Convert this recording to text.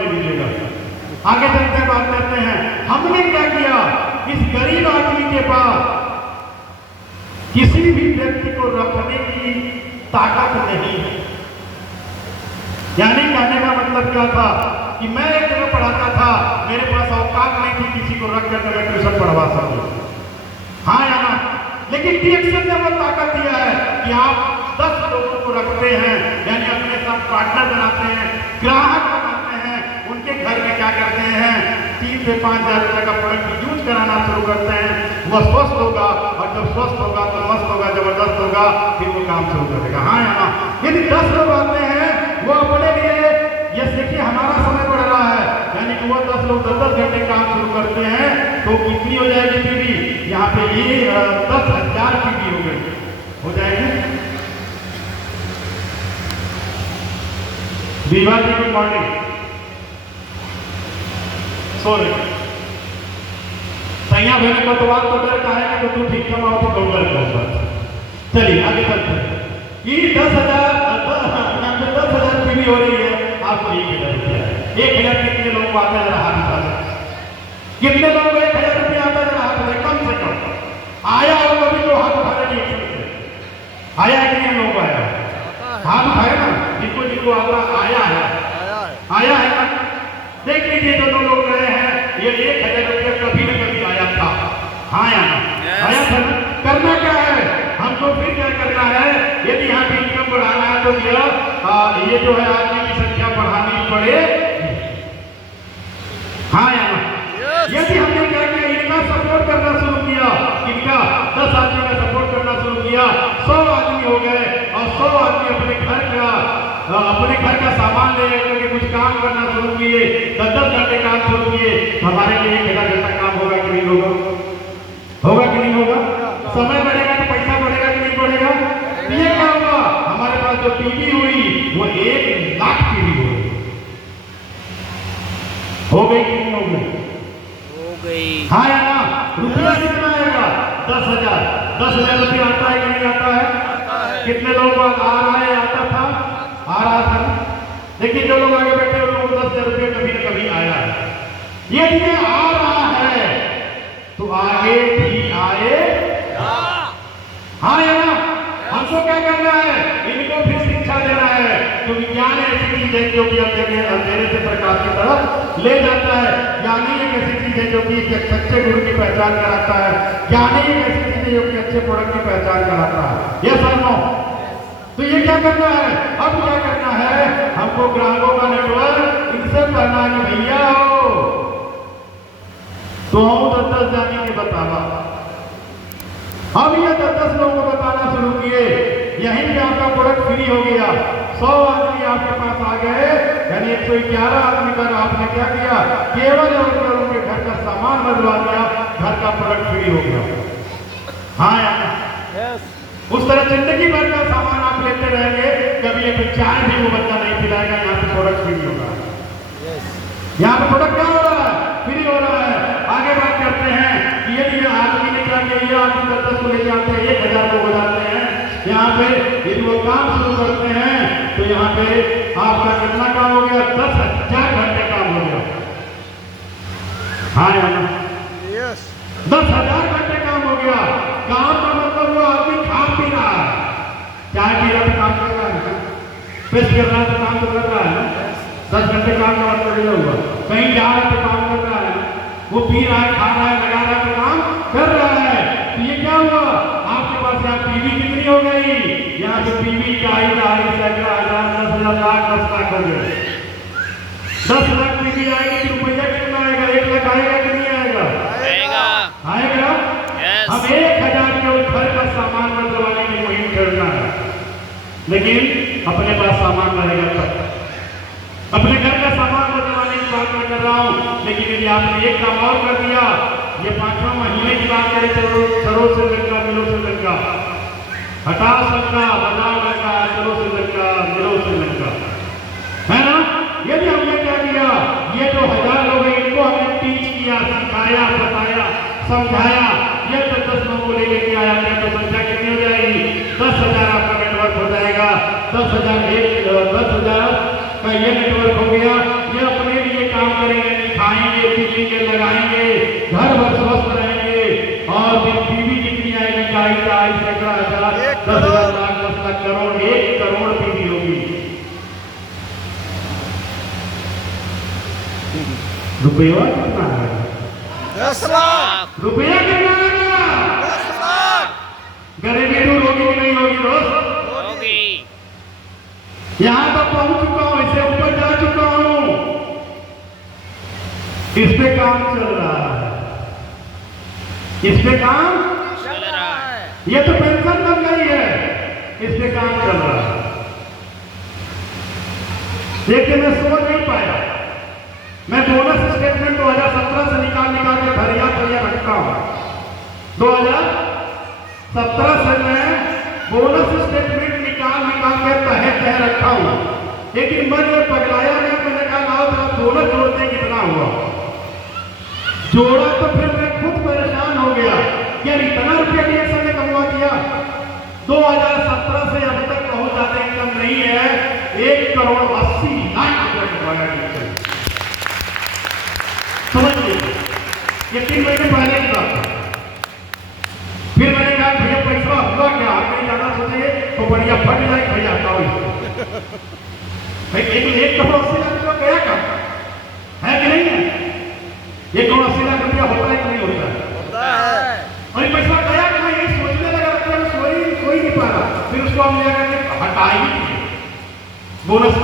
ले लीजिएगा। आगे चलते बात करते हैं हमने क्या किया। इस गरीब आदमी के पास किसी भी व्यक्ति को रखने की ताकत नहीं है। यानी कहने का मतलब क्या था कि मैं एक जगह पढ़ाता था, मेरे पास औकात नहीं थी किसी को रख करके मैं ट्यूशन पढ़वा सकूं। हाँ या ना? लेकिन डीएक्शन ने वो ताकत दिया है कि आप 10 लोगों को रखते हैं, यानी अपने साथ पार्टनर बनाते हैं, ग्राहक बनाते हैं, उनके घर में क्या करते हैं 3 से 5 हजार रुपए का प्रोडक्ट यूज कराना शुरू करते हैं। वह स्वस्थ होगा और जब स्वस्थ होगा तो मस्त होगा, जबरदस्त होगा, फिर वो काम शुरू करेगा। हाँ या ना? यदि 10 लोग आते हैं वो अपने लिए, ये देखिए हमारा समय बढ़ रहा है, यानी कि वो 10 लोग 10 घंटे काम शुरू करते हैं तो कितनी हो जाएगी पीवी? यहाँ पे ये 10,000 पीवी हो गई, हो जाएगी। विवाह जी गुड मॉर्निंग। सॉरी सैया भैया को तो बात तो डर का है कि तू ठीक कम आओ तो डर का। चलिए आगे चलते हैं। ये 10,000 पीवी हो रही है, आपको 1,000 रुपया है। 1,000 कितने लोग आता है? हाथ उठा सकते, कितने लोग 1,000 रुपया आता है? हाथ उठाए, कम से कम आया हो कभी तो हाथ उठाने की आया है कि नहीं? लोग आया हाथ उठाए ना, जिनको जिनको आता आया है, आया है ना? देख लीजिए दोनों लोग गए हैं, ये 1,000 रुपया कभी न कभी आया था। हाँ या ना? आया था ना? करना क्या है हमको? फिर क्या करना है? यदि यहाँ पे इनकम बढ़ाना है तो ये जो है आदमी की संख्या बढ़ानी पड़े। हाँ या ना? यदि हमने क्या किया, इनका सपोर्ट करना शुरू किया, इनका 10 आदमी का सपोर्ट करना शुरू किया, 100 आदमी हो गए और 100 आदमी अपने घर का सामान ले करके कुछ काम करना शुरू किए, 10 घंटे काम शुरू किए, हमारे लिए 1,000 घंटा काम होगा कि नहीं होगा? होगा कि नहीं होगा? समय बढ़ेगा तो पैसा बढ़ेगा कि नहीं बढ़ेगा? ये क्या होगा? हमारे पास जो पीवी हुई वो 1,00,000 पीवी हो गई कि नहीं हो गई? हो गई। हाँ या ना? रुपया कितना आएगा? 10,000। 10,000 रुपया आता है कि नहीं आता है? कितने लोग आ रहा है? आता था, आ रहा था। देखिए जो लोग आगे बैठे उन लोगों को 10,000 रुपया कभी न कभी आया है। ये आ रहा है तो आगे भी आए। हाँ या ना? हमको क्या करना है? इनको फिर शिक्षा देना है। तो विज्ञान ऐसी चीज है जो कि अंधेरे से प्रकाश की तरफ ले जाता है। ज्ञान ही एक ऐसी चीज है जो कि सच्चे गुरु की पहचान कराता है। ज्ञान ही एक ऐसी चीज है जो कि अच्छे प्रोडक्ट की पहचान कराता है। यस और नो? तो ये क्या करना है? अब क्या करना है? हमको ग्राहकों का नेटवर्क इनसे करना है। भैया हो तो 10 जाने के बतावा, अब ये 10 लोगों को बताना शुरू किए, यहीं पे आपका प्रोडक्ट फ्री हो गया। 100 आदमी आपके पास आ गए, यानी 111 आदमी का आपने क्या किया? केवल और उनके घर का सामान बदलवा दिया, घर का प्रोडक्ट फ्री हो गया। हाँ यार, उस तरह जिंदगी भर का सामान आप लेते रहेंगे, कभी एक चाय भी वो बच्चा नहीं पिलाएगा। यहाँ पे प्रोडक्ट फ्री होगा। यहाँ पे प्रोडक्ट क्या हो रहा है? फ्री हो रहा है। आगे बात करते हैं कि यदि आदमी ने क्या किया, ये आदमी 10 को लेके आते हैं, 1,000 को हो जाते हैं। यहाँ पे यदि वो काम शुरू करते हैं तो यहाँ पे आपका कितना काम हो गया? 10,000 घंटे काम हो गया। हाँ या ना? 10,000 घंटे काम हो गया। काम का मतलब वो आदमी खा पी रहा है, चाय पी रहा तो काम कर रहा है, पेस्ट कर रहा है तो काम तो कर रहा है। 10 घंटे काम का मतलब ये हुआ। कहीं जा रहा है तो काम कर रहा है, वो पी रहा है, खा रहा है, लगा रहा है तो काम कर रहा है। तो ये क्या हुआ? आपके पास यहाँ पीवी कितनी हो गई? यहाँ पे पीवी 40,000, 10,000, 10 लाख हो गए। 10 लाख पीवी आएगी तो रुपया कितना आएगा? 1 लाख आएगा कि नहीं आएगा? आएगा। हम 1,000 के घर का सामान बदलवाने की मुहिम करना है, लेकिन अपने पास सामान रहेगा तब। अपने घर का सामान बदलवाने की बात मैं कर रहा हूँ, लेकिन यदि आपने एक काम और कर दिया, ये 5वां महीने की बात करें, चलो से लंका मिलो से लंका, हटाओ लंका, बजाओ लंका, चलो से लंका, मिलो से लंका, है ना? यदि हमने क्या किया, ये जो 1,000 लोग हैं इनको हमने टीच किया, सिखाया, बताया, समझाया, ये तो 10 लोगों को लेके आया, तो संख्या कितनी हो जाएगी? 10,000 आपका नेटवर्क हो जाएगा। 10,000 का ये नेटवर्क हो गया। ये अपने लिए बीवी के लगाएंगे, घर भर स्वस्थ रहेंगे और फिर बीवी जितनी आएगी, गाड़ी का 10,000, 10,000 लाख, 10 लाख, करोड़, 1 करोड़ बीवी होगी। रुपया कितना है? 10 लाख रुपया कितना आएगा? 10 लाख गरीबी दूर होगी कि नहीं होगी दोस्त? होगी। यहां तक पहुंच चुका हूं, इससे ऊपर जा चुका हूं। इस पे काम चल रहा है, इस पे काम चल रहा है। ये तो पेंशन बन गई है, इस पे काम चल रहा है। लेकिन मैं सोच नहीं पाया, मैं बोनस स्टेटमेंट 2017 से निकाल के धरिया रखता हूं। 2017 से मैं बोनस स्टेटमेंट निकाल के तह रखा हूं, लेकिन मन में पगलाया नहीं। मैंने कहा लाओ जरा बोनस जोड़ते कितना हुआ, जोड़ा तो फिर मैं खुद परेशान हो गया, यार इतना रुपया डीएक्शन ने कमवा दिया। 2017 से अब तक बहुत ज्यादा इनकम नहीं है, 1 करोड़ 80 लाख रुपया कमाया डीएक्शन। समझिए, ये 3 महीने पहले की बात है। फिर मैंने कहा भैया पैसा हुआ क्या, आप नहीं जाना सोचे तो बढ़िया फट जाए, भैया हटाओ इसको। भाई 1 करोड़ 80 लाख रुपया गया कहाँ है कि नहीं है? 1 करोड़ 80 लाख रुपया होता है कि नहीं होता है? होता है। और ये पैसा गया कहाँ, यही सोचने लगा, सोई नहीं पा रहा। फिर उसको हम ले करके हटा ही बोनस